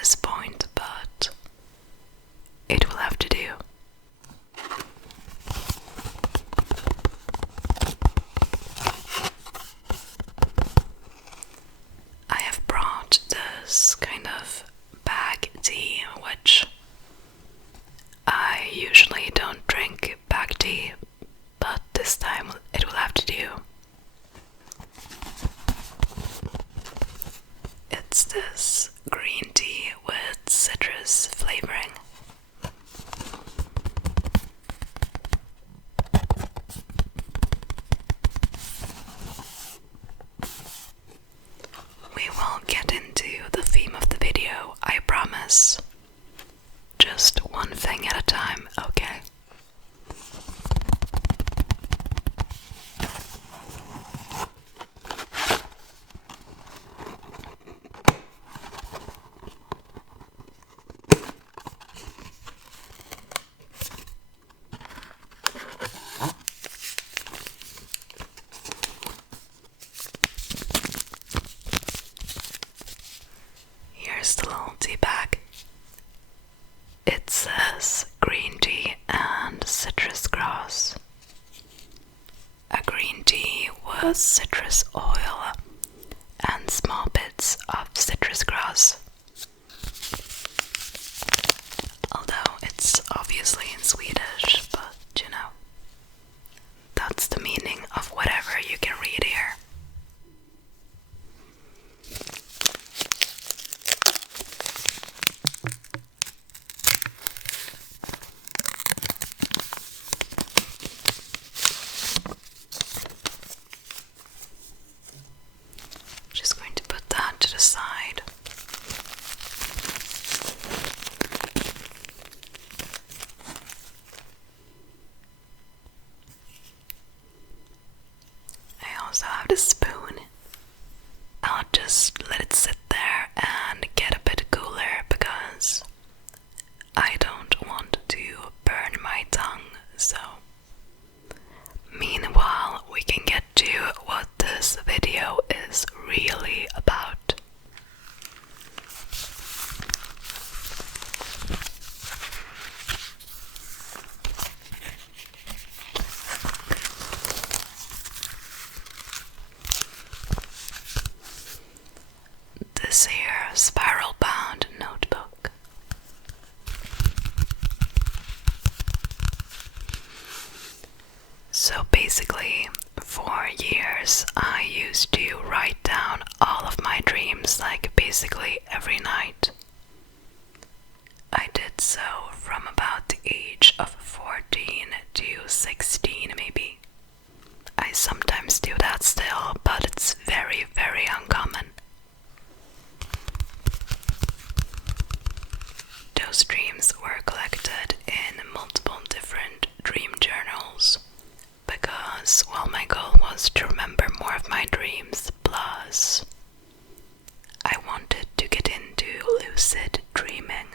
this point, but it will have to do. I have brought this kind of bag tea, which I usually don't drink bag tea, but this time it will have to do. It's this green tea with citrus flavoring. We will get into the theme of the video, I promise. Just one thing at a time, okay? Here's the little tea bag. It says green tea and citrus grass. A green tea with citrus oil and small bits of citrus grass. Although it's obviously in Swedish, but you know, that's the meaning of whatever you can read here. Just going to put that to the side. I also have the spoon. I'll just let it sit there and get a bit cooler because I don't want to burn my tongue, so meanwhile we can get to what this video is really about. This here spiral bound notebook. So basically, for years I used to write down all of my dreams, like basically every night. I did so from about the age of 14 to 16 maybe. I sometimes do that still, but it's very, very uncommon. Those dreams were collected in multiple different dream journals because, well, my goal was to remember more of my dreams, plus I wanted to get into lucid dreaming,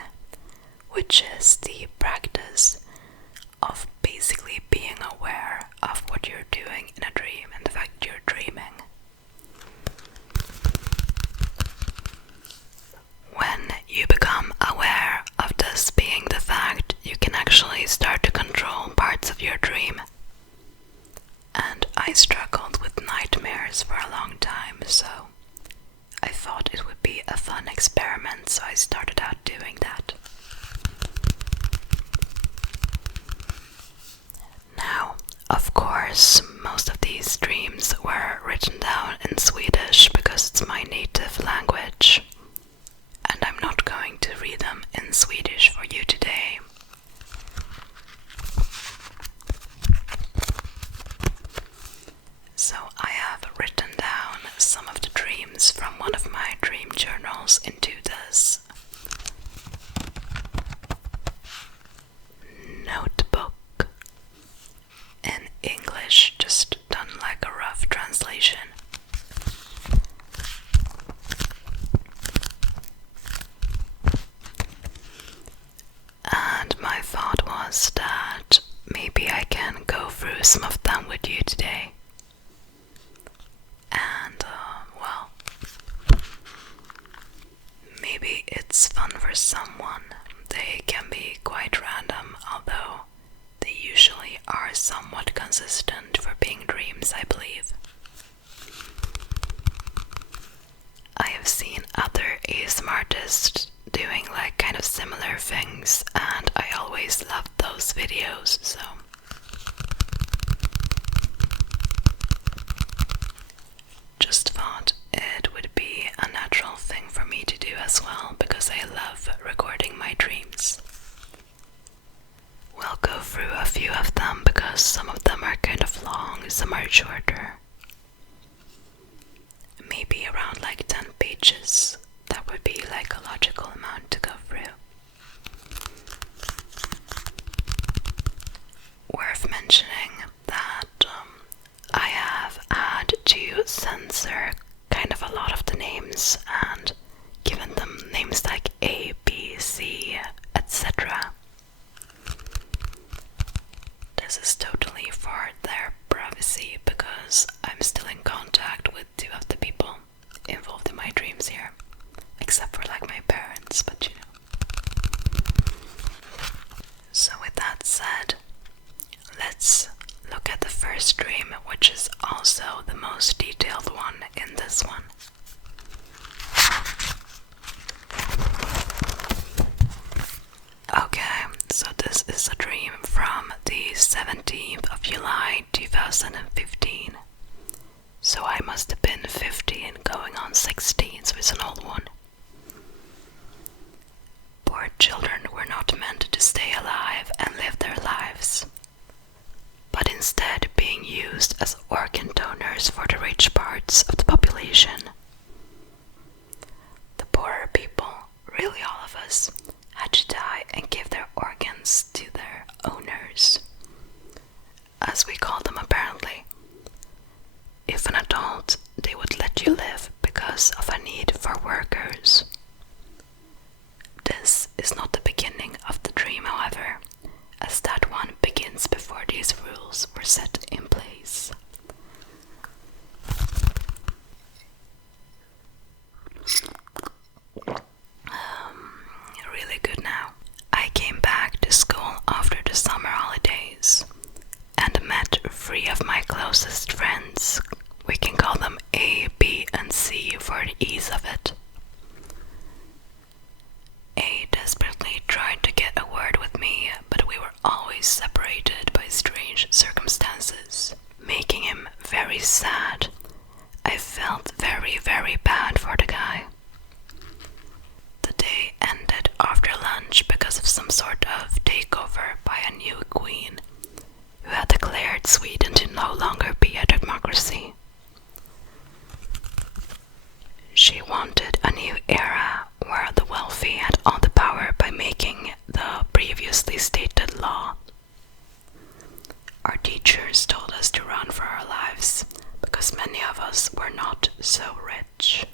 which is the practice of basically being aware of what you're doing in a dream and the fact you're dreaming. When you become aware of this being the fact, you can actually start to control parts of your dream. And I struggled with nightmares for a long time, so I thought it would be a fun experiment, so I started out doing that. Now, of course, most of these dreams were written down in Swedish because it's my native language. And I'm not going to read them in Swedish for you today. So I have written down some of the dreams from one of my dream journals into this notebook. In English, just done like a rough translation. some artists doing like kind of similar things, and I always loved those videos, so just thought it would be a natural thing for me to do as well, because I love recording my dreams. We'll go through a few of them because some of them are kind of long, some are shorter. Maybe around like 10 pages. That would be like a logical amount to go through. Worth mentioning that I have had to censor kind of a lot of the names and given them names like A, B, C, etc. This is totally for their privacy because I'm still in contact with two of the people involved in my dreams here, except for like my parents, but you know. So with that said, let's look at the first dream, which is also the most detailed one in this one. Okay, so this is a dream from the 17th of July 2015. So I must have been 15 going on 16, so it's an old one. Poor children were not meant to stay alive and live their lives, but instead being used as organ donors for the rich parts of the population. The poorer people, really all of us, had to die and give their organs to their owners, as we call them apparently. If an adult, they would let you live because of a need for workers. This is not the beginning of the dream, however, as that one begins before these rules were set in place. Really good now. I came back to school after the summer holidays and met 3 of my closest friends. We can call them A, B, and C for the ease of it. A desperately tried to get a word with me, but we were always separated by strange circumstances, making him very sad. I felt very, very bad for the guy. The day ended after lunch because of some sort of takeover by a new queen who had declared Sweden to no longer be a democracy. She wanted a new era where the wealthy had all the power by making the previously stated law. Our teachers told us to run for our lives because many of us were not so rich.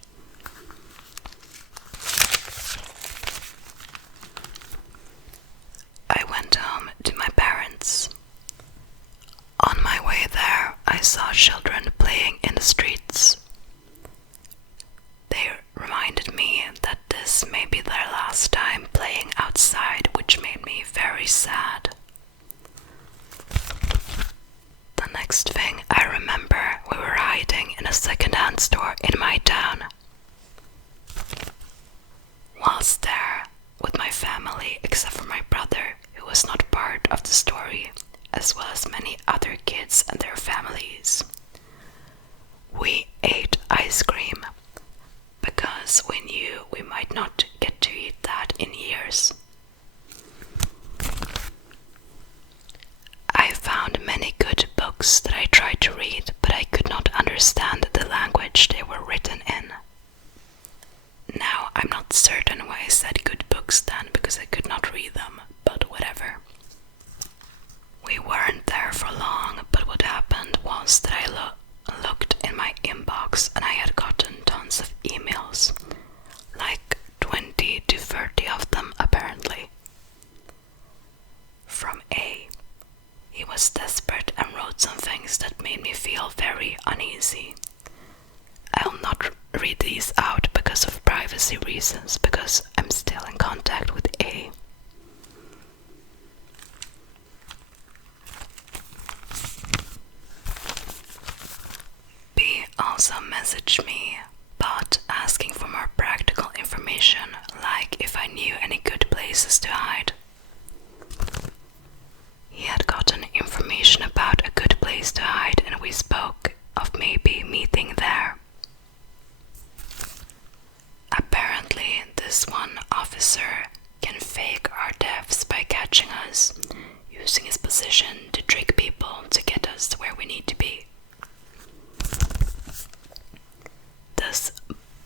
I went home to my parents. On my way there, I saw children playing in the streets. They reminded me that this may be their last time playing outside, which made me very sad. The next thing I remember, we were hiding in a second-hand store in my town. Whilst there, with my family, except for my brother, who was not part of the story, as well as many other kids and their families, we ate ice cream, because we knew we might not get to eat that in years. I found many good books that I tried to read, but I could not understand the language they were written in. Now, I'm not certain why I said good books then, because I could not read them, but whatever. We weren't there for long, but what happened was that I looked in my inbox and I had gotten tons of emails, like 20 to 30 of them apparently. From A. He was desperate and wrote some things that made me feel very uneasy. I'll not read these out because of privacy reasons, because I'm still in contact with A. B also messaged me, but asking for more practical information information, like if I knew any good places to hide. He had gotten information about a good place to hide, and we spoke of maybe meeting there. Apparently, this one officer can fake our deaths by catching us, using his position to trick people to get us to where we need to be. This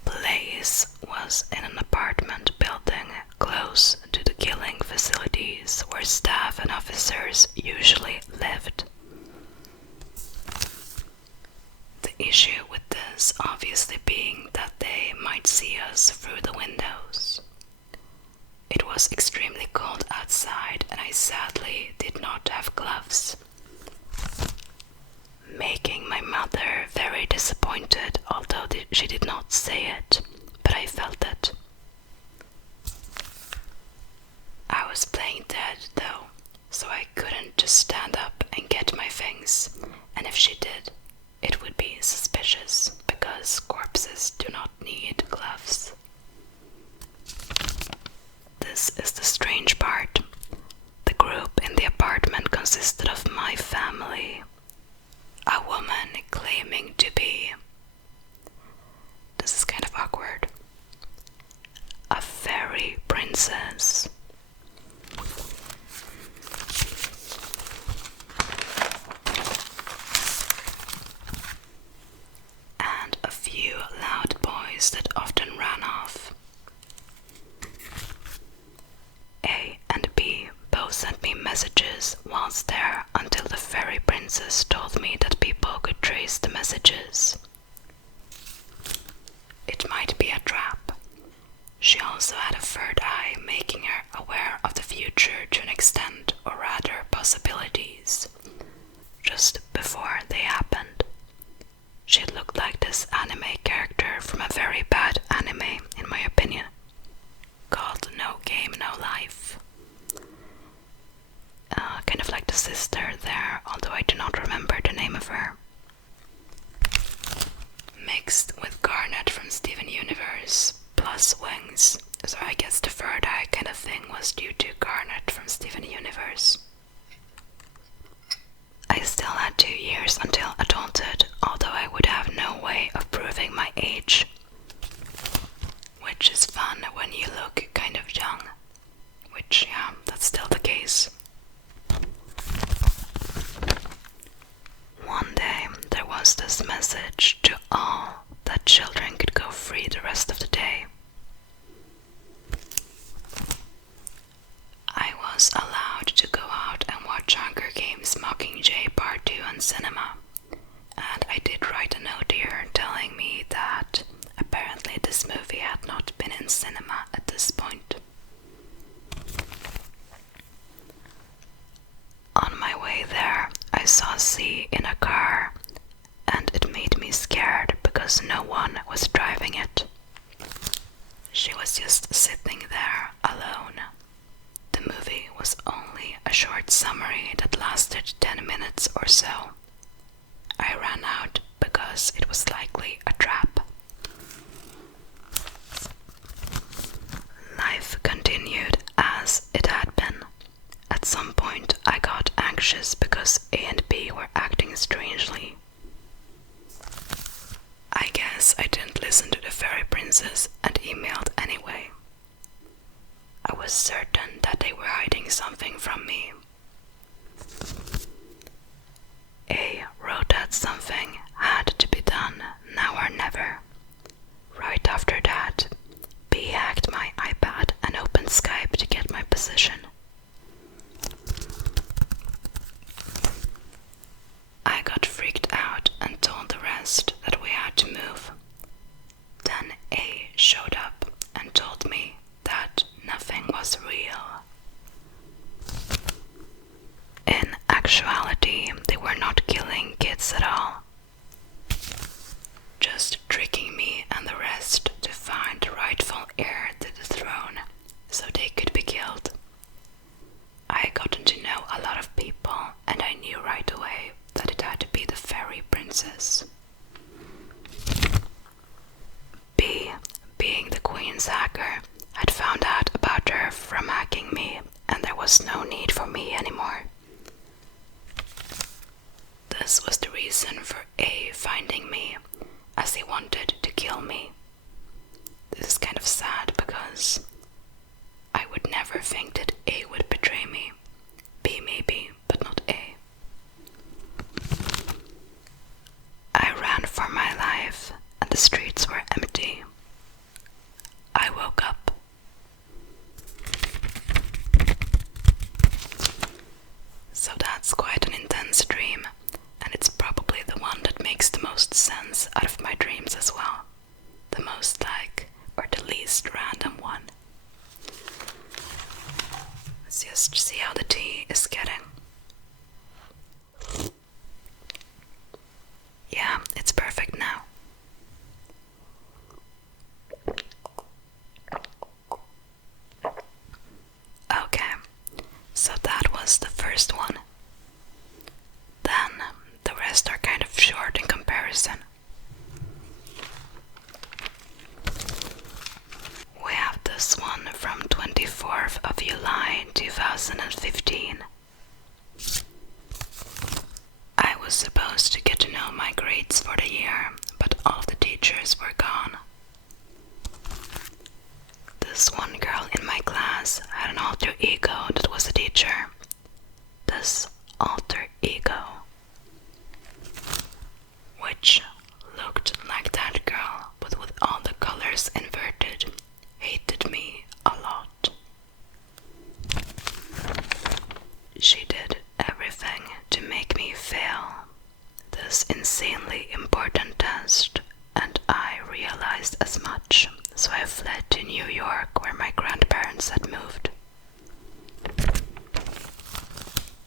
place was in an apartment building close to the killing facilities where staff and officers usually lived. The issue with this obviously being that they might see us through the windows. It was extremely cold outside, and I sadly did not have gloves, making my mother very disappointed, although she did not say it, but I felt it. I was playing dead though, so I couldn't just stand up and get my things, and if she did, it would be suspicious because corpses do not need gloves. This is the strange part. The group in the apartment consisted of my family, a woman claiming to be, this is kind of awkward, a fairy princess. And a few loud boys that often ran off. A and B both sent me messages whilst there until the fairy princess told me that people could trace the messages. It might be a trap. She also had a third eye, making her aware of the future to an extent, or rather possibilities, just before they happened. She looked like this anime character from a very bad anime, in my opinion, called No Game, No Life. Kind of like the sister there, although I do not remember the name of her. Mixed with Garnet from Steven Universe, plus wings, so I guess the third eye kind of thing was due to Garnet from Steven Universe. I still had 2 years until adulthood, although I would have no way of proving my age, which is fun when you look kind of young, which, yeah, that's still the case. One day, there was this message to all that children could go free the rest of the day. I was allowed to go out and watch Hunger Games Mockingjay Part 2 on cinema, and I did write a note here telling me that apparently this movie had not been in cinema at this point. On my way there, I saw C in a car, and it made me scared because no one was driving it. She was just sitting there alone. The movie was only a short summary that lasted 10 minutes or so. I ran out because it was likely a trap. Life continued as it had been. At some point, I got anxious because A and B were acting strangely. I guess I didn't listen to the fairy princess and emailed anyway. I was certain that they were hiding something from me. A wrote that something had to be done now or never. Right after that, B hacked my iPad and opened Skype to get my position. I got freaked out and told the rest that we had to move. Then A showed up and told me that nothing was real. In actuality, they were not killing kids at all, just tricking was no need for me anymore. This was the reason for A finding me, as he wanted to kill me. This is kind of sad because I would never think that A would betray me. B maybe, but not A. I ran for my life and the streets were empty. I woke up. So that's quite an intense dream, and it's probably the one that makes the most sense out of my dreams as well. The most or the least random one. Let's just see how the tea is getting. Yeah, it's perfect now. Okay, so that was the first one. Then the rest are kind of short in comparison. We have this one from 24th of July 2015. I was supposed to get to know my grades for the year, but all of the teachers were gone. This one girl in my class had an alter ego that was a teacher. This alter ego, which looked like that girl but with all the colors inverted, hated me a lot. She did everything to make me fail this insanely important test, and I realized as much, so I fled to New York where my grandparents had moved.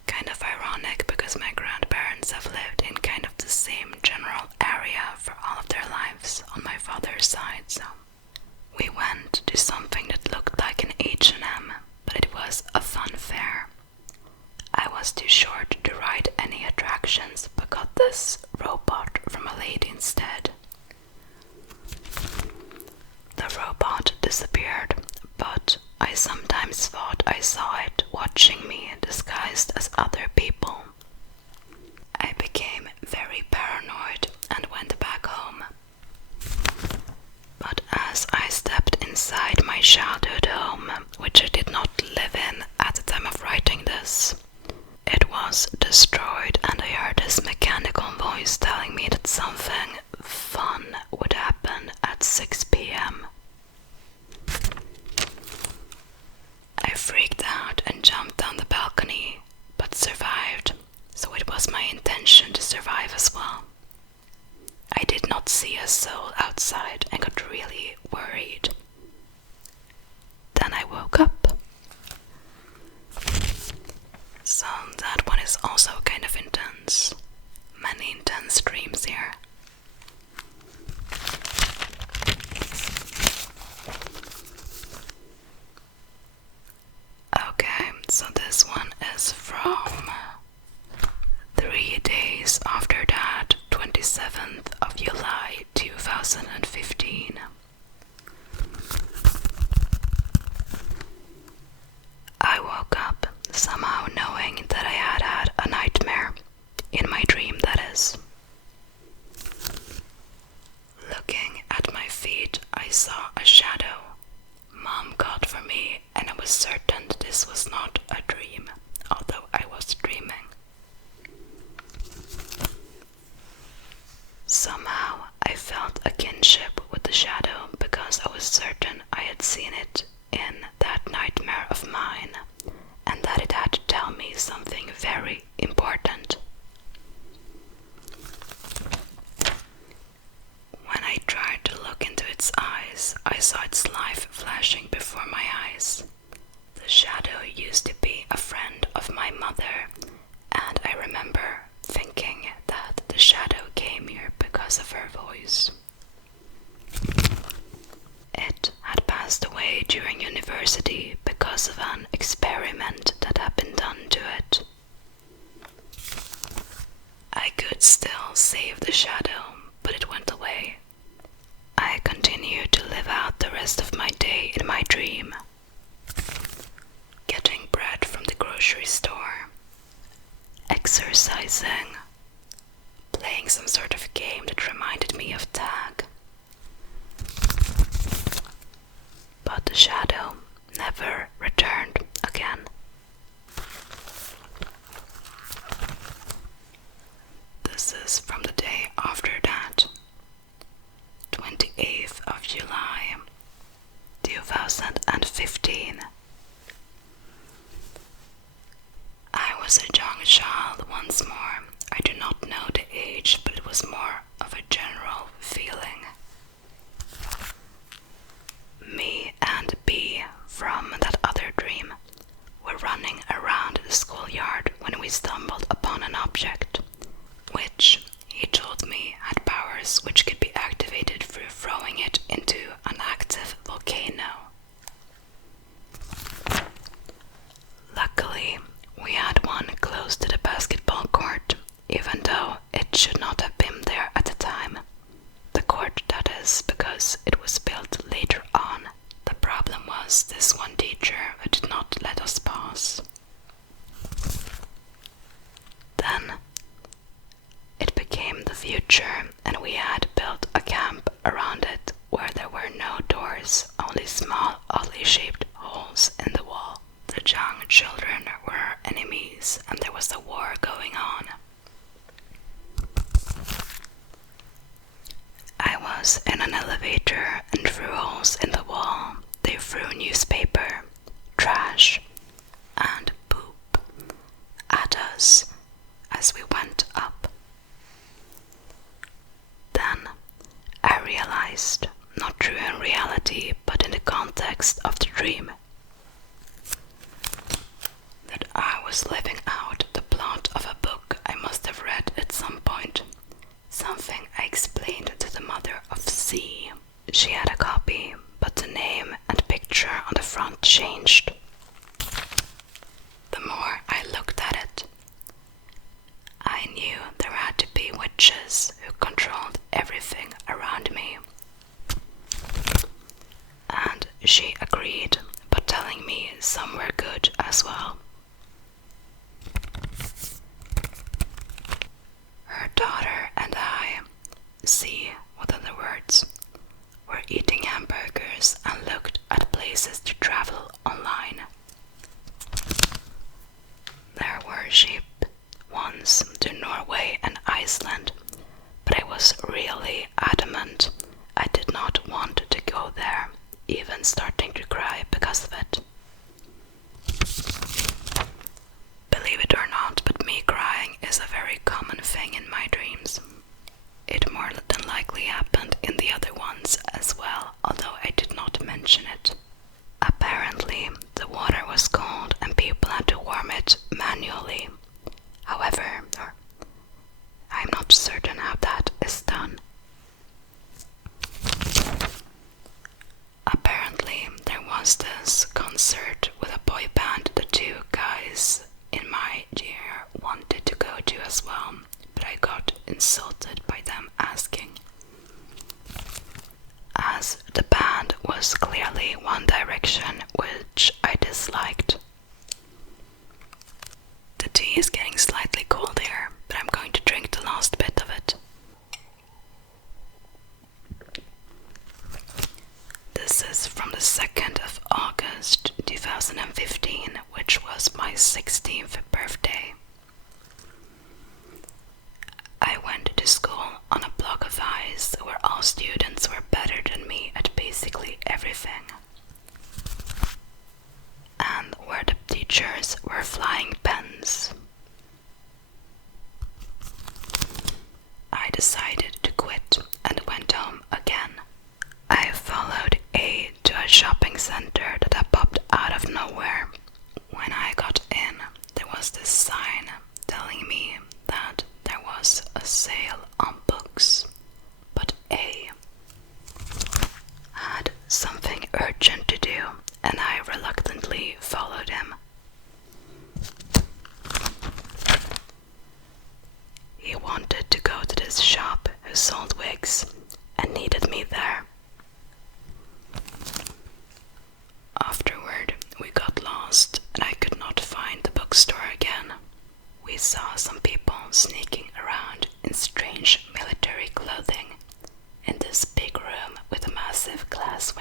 Kind of ironic because my grandparents have lived in kind of the same general area for all of their lives on my father's side, so we went to something that looked like an H&M, but it was a fun fair. I was too short to ride any attractions, but got this robot from a lady instead. The robot disappeared, but I sometimes thought I saw it watching me disguised as other people. I became very paranoid and went back home. But as I stepped inside my childhood home, which I did not live in at the time of writing this, it was destroyed, and I heard this mechanical voice telling me that something fun would happen at 6 p.m. I freaked out and jumped down the balcony, but survived, so it was my intention to survive as well. I did not see a soul outside and got really worried. Then I woke up. So that one is also kind of intense. Many intense dreams here. Okay, so this one is from 3 days after that, 27th of July 2015. I woke up somehow knowing that I had had a nightmare, in my dream that is. Looking at my feet, I saw a shadow. Mom called for me, and I was certain that this was not a dream, although I was dreaming. Somehow I felt a kinship with the shadow because I was certain I had seen it in that nightmare of mine, and that it had to tell me something very important. When I tried to look into its eyes, I saw its life flashing before my eyes. The shadow used to be a friend of my mother, and I remember thinking that the shadow came here because of her voice. It had passed away during university because of an experiment that had been done to it. I could still save the shadow, but it went away. I continued to live out the rest of my day in my dream. Getting bread from the grocery store, exercising, playing some sort of game that reminded me of tag. But the shadow never returned again. This is from the day after that, 28th of July, 2015. I was a young child once more. I do not know the age, but it was more of a general feeling. Me and B from that other dream were running around the schoolyard when we stumbled upon an object, which he told me had powers which could be activated through throwing it into an active volcano. Luckily, we had one close to the basketball court, even though it should not have been there at the time. The court, that is, because it was built later on. The problem was this one teacher who did not let us pass. Then it became the future, and we had built a camp around it where there were no doors, only small oddly shaped holes in the wall. The young children were our enemies, and there was a war going on. I was in an elevator, and through holes in the wall they threw newspaper, trash, and poop at us as we went up. Then I realized, not true in reality but in the context of the dream, that I was living out the plot of a book I must have read at some point, something I explained to the mother of C. She had a copy, but the name and picture on the front changed. The more I looked at it, I knew there had to be witches who controlled everything around me. And she agreed, but telling me some were good as well. Her daughter and I, C with other words, were eating hamburgers and looked at places to travel online. There were sheep once to Norway and Iceland, but I was really adamant I did not want to go there, even starting to cry because of it. Believe it or not, but me crying is a very common thing in my dreams. It more than likely happened in the other ones as well, although I did not mention it. Apparently, the water was cold and people had to warm it manually. However, I'm not certain how that is done. Apparently, there was this concert with a boy band the two guys in my year wanted to go to as well, but I got insulted by them asking. As the band was clearly One Direction, which I disliked. The tea is getting slightly cold here, but I'm going to drink the last bit of it. This is from the 2nd of August 2015, which was my 16th birthday. I went to school on a block of ice where all students were better than me at basically everything, and where the teachers were flying pens. I decided to quit and went home again. I followed A to a shopping center that had popped out of nowhere. When I got in, there was this sign telling me that there was a sale on books, but A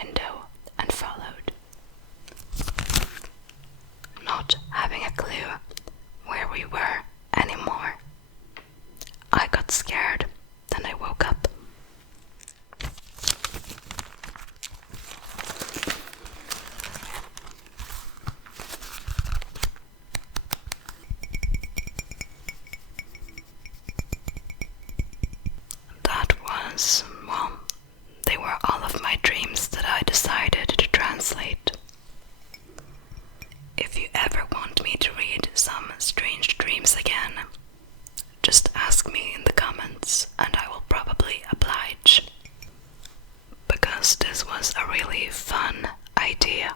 window and followed. Not having a clue where we were anymore, I got scared, then I woke up. That was, well, they were all of my dreams that I decided to translate. If you ever want me to read some strange dreams again, just ask me in the comments and I will probably oblige. Because this was a really fun idea.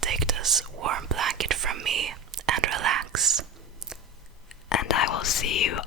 Take this warm blanket from me and relax. And I will see you